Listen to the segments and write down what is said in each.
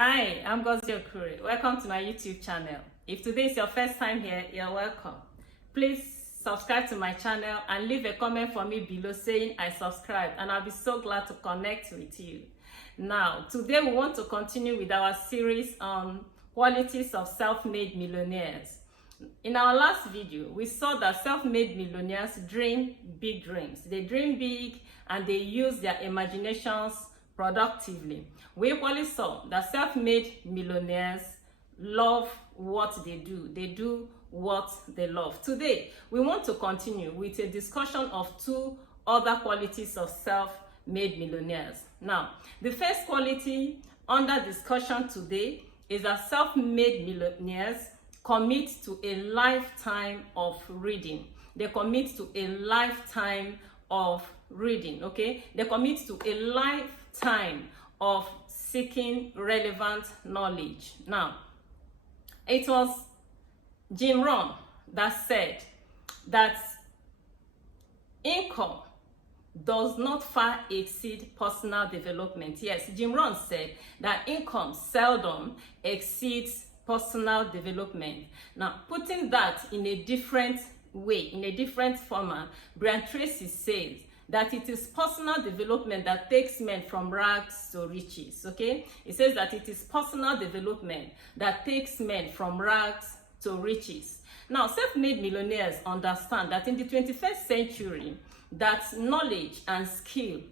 Hi, I'm Gozi Okure. Welcome to my YouTube channel. If today is your first time here, you're welcome. Please subscribe to my channel and leave a comment for me below saying I subscribed, and I'll be so glad to connect with you. Now, today we want to continue with our series on qualities of self-made millionaires. In our last video, we saw that self-made millionaires dream big dreams. They dream big and they use their imaginations productively. We equally saw that self-made millionaires love what they do. They do what they love. Today, we want to continue with a discussion of two other qualities of self-made millionaires. Now, the first quality under discussion today is that self-made millionaires commit to a lifetime of reading. They commit to a lifetime of reading, okay? They commit to a lifetime of seeking relevant knowledge. Now, it was Jim Rohn that said that income does not far exceed personal development. Yes, Jim Rohn said that income seldom exceeds personal development. Now, putting that in a different way, in a different format, Brian Tracy says that it is personal development that takes men from rags to riches, okay? It says that it is personal development that takes men from rags to riches. Now, self-made millionaires understand that in the 21st century, that knowledge and skill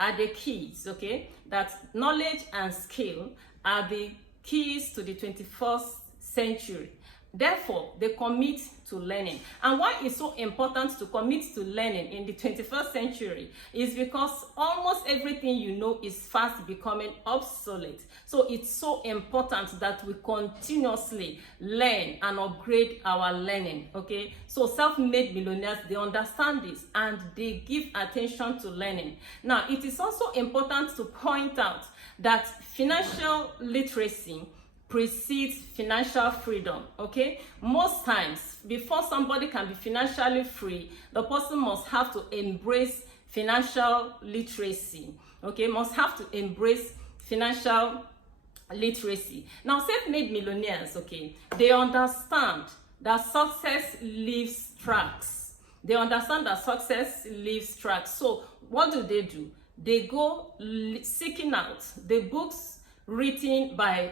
are the keys, okay? That knowledge and skill are the keys to the 21st century. Therefore, they commit to learning. And why it's so important to commit to learning in the 21st century is because almost everything you know is fast becoming obsolete. So it's so important that we continuously learn and upgrade our learning, okay? So self-made millionaires, they understand this and they give attention to learning. Now, it is also important to point out that financial literacy precedes financial freedom, okay? Most times, before somebody can be financially free, the person must have to embrace financial literacy, okay? Must have to embrace financial literacy. Now, self-made millionaires, okay, they understand that success leaves tracks. They understand that success leaves tracks. So, what do? They go seeking out the books written by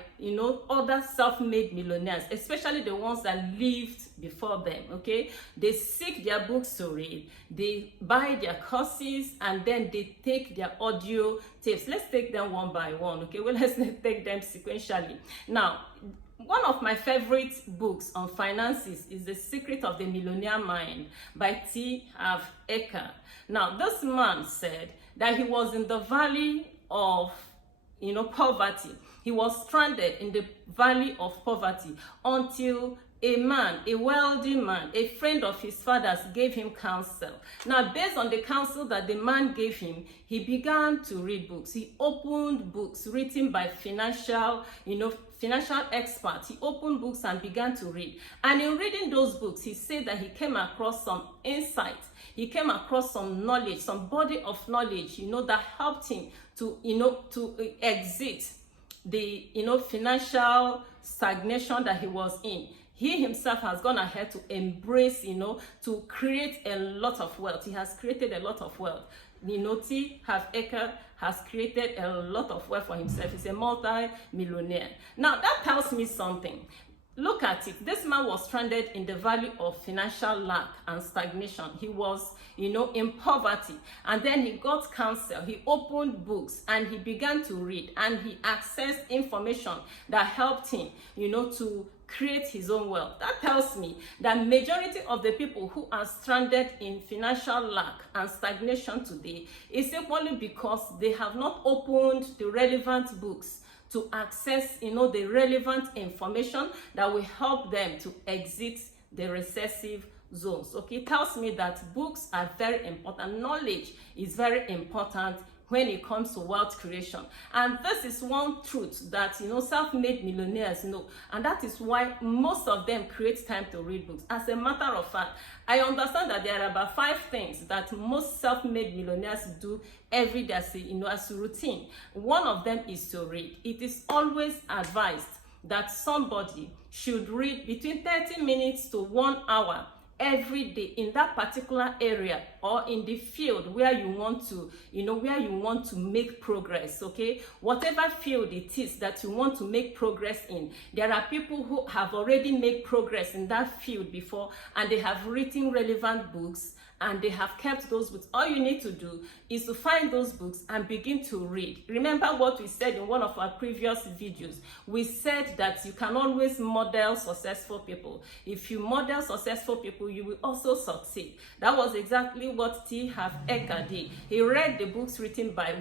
other self-made millionaires, especially the ones that lived before them, okay? They seek their books to read, they buy their courses, and then they take their audio tapes. Let's take them one by one, okay? Well, let's take them sequentially. Now, one of my favorite books on finances is The Secret of the Millionaire Mind by T. Harv Eker. Now, this man said that he was in the valley of poverty. He was stranded in the valley of poverty until a man, a wealthy man, a friend of his father's, gave him counsel. Now, based on the counsel that the man gave him, he began to read books. He opened books written by financial experts. He opened books and began to read. And in reading those books, he said that he came across some insights. He came across some knowledge, some body of knowledge, that helped him to exit the, financial stagnation that he was in. He himself has gone ahead to embrace, to create a lot of wealth. He has created a lot of wealth. T. Harv Eker has created a lot of wealth for himself. He's a multi-millionaire. Now, that tells me something. Look at it. This man was stranded in the valley of financial lack and stagnation. He was, in poverty. And then he got counsel. He opened books and he began to read. And he accessed information that helped him, to create his own wealth. That tells me that majority of the people who are stranded in financial lack and stagnation today is simply because they have not opened the relevant books to access, the relevant information that will help them to exit the recessive zones. Okay, it tells me that books are very important. Knowledge is very important when it comes to wealth creation. And this is one truth that, self-made millionaires know, and that is why most of them create time to read books. As a matter of fact, I understand that there are about 5 things that most self-made millionaires do every day as a routine. One of them is to read. It is always advised that somebody should read between 30 minutes to 1 hour every day in that particular area or in the field where you want to make progress. Okay, whatever field it is that you want to make progress in, there are people who have already made progress in that field before, and they have written relevant books and they have kept those books. All you need to do is to find those books and begin to read. Remember what we said in one of our previous videos. We said that you can always model successful people. If you model successful people, you will also succeed. That was exactly what T. Harv Eker did. He read the books written by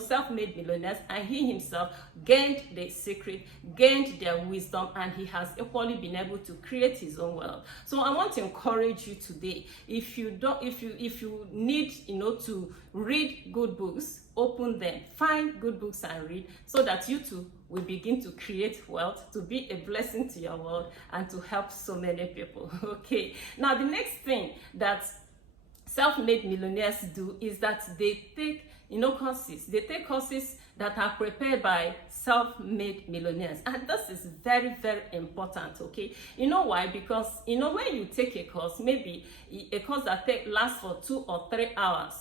self-made millionaires, and he himself gained the secret, gained their wisdom, and he has equally been able to create his own wealth. So I want to encourage you today, if you need to read good books, open them, find good books and read, so that you too will begin to create wealth, to be a blessing to your world, and to help so many people. Okay, now the next thing that self-made millionaires do is that they take courses. They take courses that are prepared by self-made millionaires, and this is very, very important. Okay, you know why? Because when you take a course, maybe a course that lasts for 2 or 3 hours,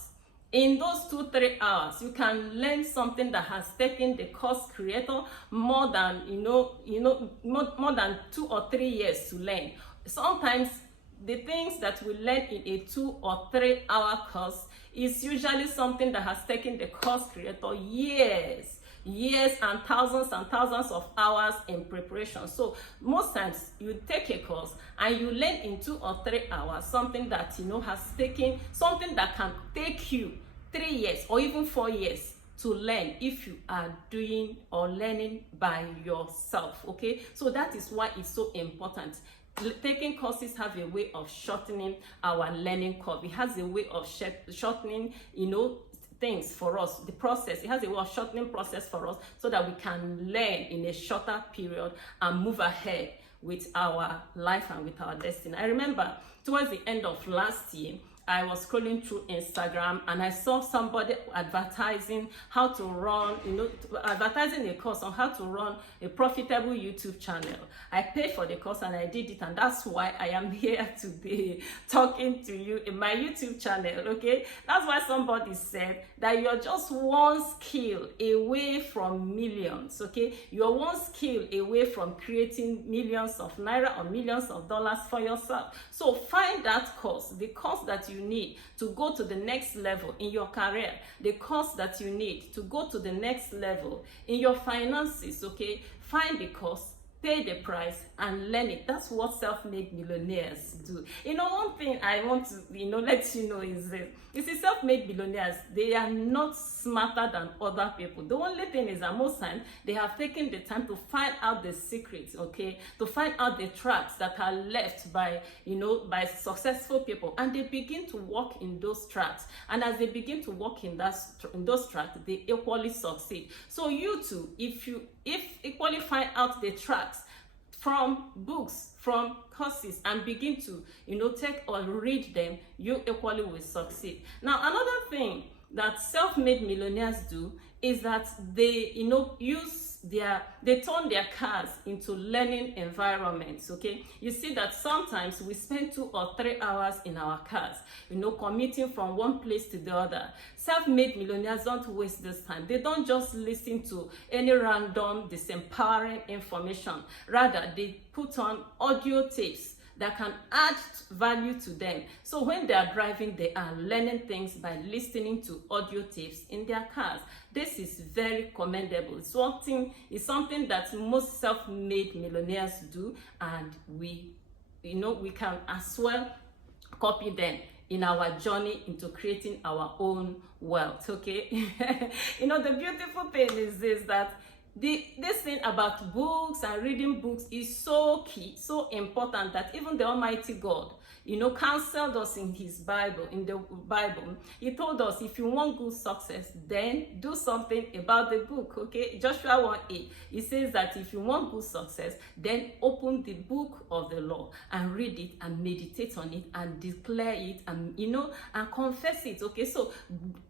in those 2-3 hours you can learn something that has taken the course creator more than more than 2 or 3 years to learn. Sometimes the things that we learn in a 2 or 3 hour course is usually something that has taken the course creator years and thousands of hours in preparation. So most times you take a course and you learn in 2 or 3 hours something that has taken, something that can take you 3 years or even 4 years to learn if you are doing or learning by yourself. Okay, so that is why it's so important. Taking courses have a way of shortening our learning curve. It has a way of shortening things for us, the process. It has a way of shortening process for us, so that we can learn in a shorter period and move ahead with our life and with our destiny. I remember towards the end of last year, I was scrolling through Instagram and I saw somebody advertising how to run, advertising a course on how to run a profitable YouTube channel. I paid for the course and I did it, and that's why I am here today talking to you in my YouTube channel. Okay, that's why somebody said that you're just one skill away from millions. Okay, you're one skill away from creating millions of naira or millions of dollars for yourself. So find that course, the course that you need to go to the next level in your career, the course that you need to go to the next level in your finances. Okay, find the course, pay the price, and learn it. That's what self-made millionaires do. One thing I want to let you know is this. You see, self-made millionaires, they are not smarter than other people. The only thing is that most times they have taken the time to find out the secrets, okay, to find out the tracks that are left by successful people, and they begin to walk in those tracks. And as they begin to walk in those tracks, they equally succeed. So you too, if equally find out the tracks from books, from courses, and begin to take or read them, you equally will succeed. Now, another thing that self-made millionaires do is that they they turn their cars into learning environments. Okay, you see that sometimes we spend 2 or 3 hours in our cars, commuting from one place to the other. Self-made millionaires don't waste this time. They don't just listen to any random disempowering information. Rather, they put on audio tapes that can add value to them. So when they are driving, they are learning things by listening to audio tapes in their cars. This is very commendable. It's something that most self-made millionaires do, and we can as well copy them in our journey into creating our own wealth. Okay, the beautiful thing is this, that This thing about books and reading books is so key, so important, that even the Almighty God, counseled us in his Bible, in the Bible. He told us, if you want good success, then do something about the book, okay? Joshua 1:8, he says that if you want good success, then open the book of the law and read it and meditate on it and declare it and, and confess it, okay? So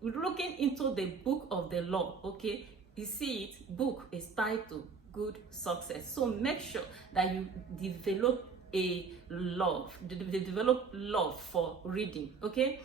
looking into the book of the law, okay, you see it, book is tied to good success. So make sure that you develop develop love for reading, okay?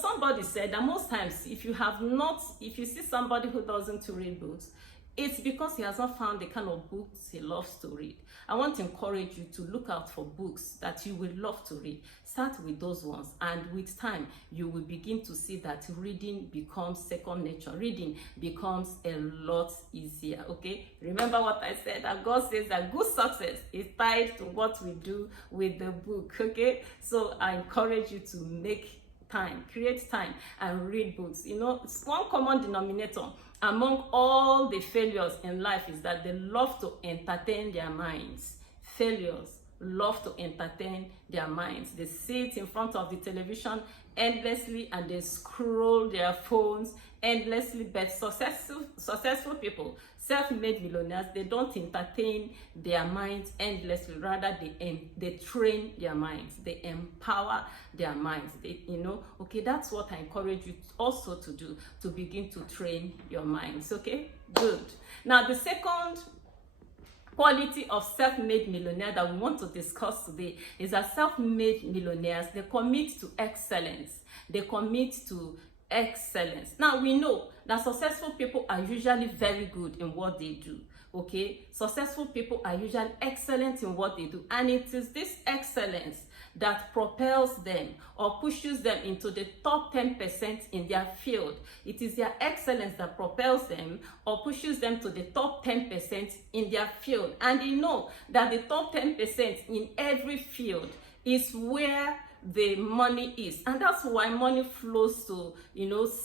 Somebody said that most times if you see somebody who doesn't read books, it's because he has not found the kind of books he loves to read. I want to encourage you to look out for books that you will love to read. Start with those ones, and with time, you will begin to see that reading becomes second nature. Reading becomes a lot easier, okay? Remember what I said, that God says that good success is tied to what we do with the book, okay? So I encourage you to make time, create time, and read books. It's one common denominator among all the failures in life is that they love to entertain their minds. Failures love to entertain their minds. They sit in front of the television endlessly and they scroll their phones endlessly. But successful people, self-made millionaires, they don't entertain their minds endlessly. Rather, they train their minds. They empower their minds. Okay, that's what I encourage you also to do, to begin to train your minds, okay? Good. Now, the second quality of self-made millionaire that we want to discuss today is that self-made millionaires, they commit to excellence. They commit to excellence. Now, we know that successful people are usually very good in what they do, okay? Successful people are usually excellent in what they do, and it is this excellence that propels them or pushes them into the top 10% in their field. It is their excellence that propels them or pushes them to the top 10% in their field. And they know that the top 10% in every field is where the money is, and that's why money flows to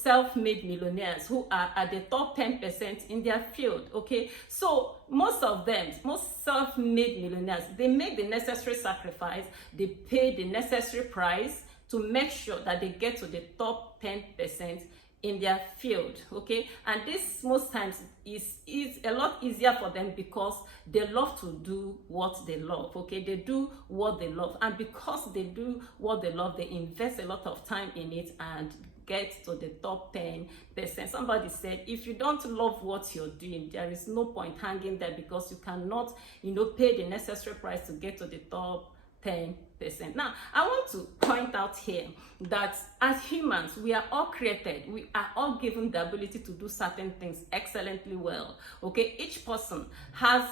self-made millionaires who are at the top 10% in their field, okay? So most self-made millionaires, they make the necessary sacrifice, they pay the necessary price to make sure that they get to the top 10% in their field, okay? And this most times is a lot easier for them because they love to do what they love, okay? They do what they love, and because they do what they love, they invest a lot of time in it and get to the top 10%. Somebody said, if you don't love what you're doing, there is no point hanging there, because you cannot, pay the necessary price to get to the top 10%. Now, I want to point out here that as humans, we are all created. We are all given the ability to do certain things excellently well. Okay, each person has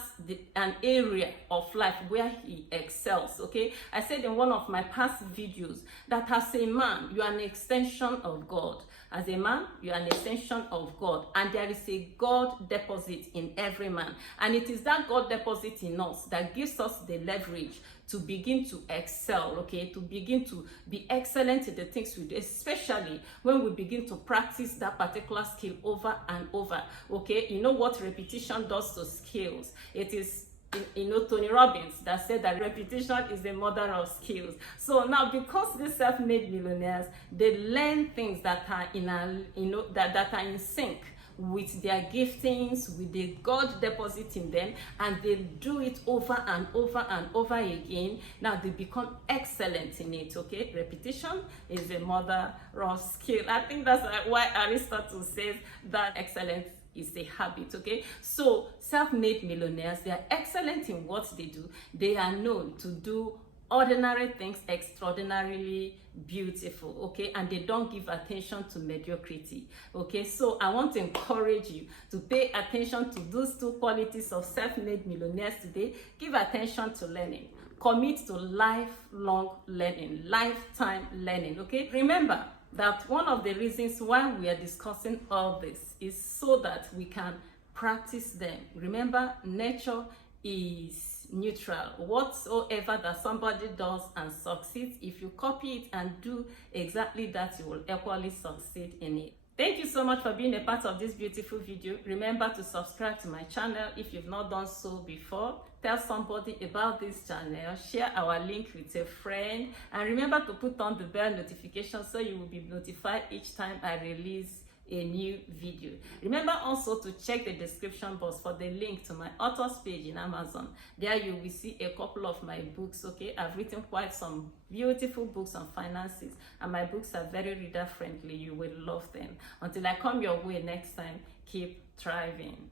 an area of life where he excels. Okay, I said in one of my past videos that as a man, you are an extension of God. As a man, you are an extension of God, and there is a God deposit in every man, and it is that God deposit in us that gives us the leverage to begin to excel, okay, to begin to be excellent in the things we do, especially when we begin to practice that particular skill over and over, okay? You know what repetition does to skills? It is, Tony Robbins that said that repetition is the mother of skills. So now, because these self-made millionaires, they learn things that are that are in sync with their giftings, with the God deposit in them, and they do it over and over and over again. Now they become excellent in it, okay? Repetition is the mother of skill. I think that's why Aristotle says that excellence is a habit, okay? So self-made millionaires, they are excellent in what they do. They are known to do ordinary things extraordinarily beautiful, okay? And they don't give attention to mediocrity, okay? So I want to encourage you to pay attention to those two qualities of self-made millionaires today. Give attention to learning. Commit to lifelong learning, lifetime learning, okay? Remember that one of the reasons why we are discussing all this is so that we can practice them. Remember, nature is neutral. Whatsoever that somebody does and succeeds, if you copy it and do exactly that, you will equally succeed in it. Thank you so much for being a part of this beautiful video. Remember to subscribe to my channel if you've not done so before. Tell somebody about this channel. Share our link with a friend. And remember to put on the bell notification so you will be notified each time I release a new video. Remember also to check the description box for the link to my authors page in Amazon. There you will see a couple of my books. Okay, I've written quite some beautiful books on finances, and my books are very reader friendly. You will love them. Until I come your way next time, keep thriving.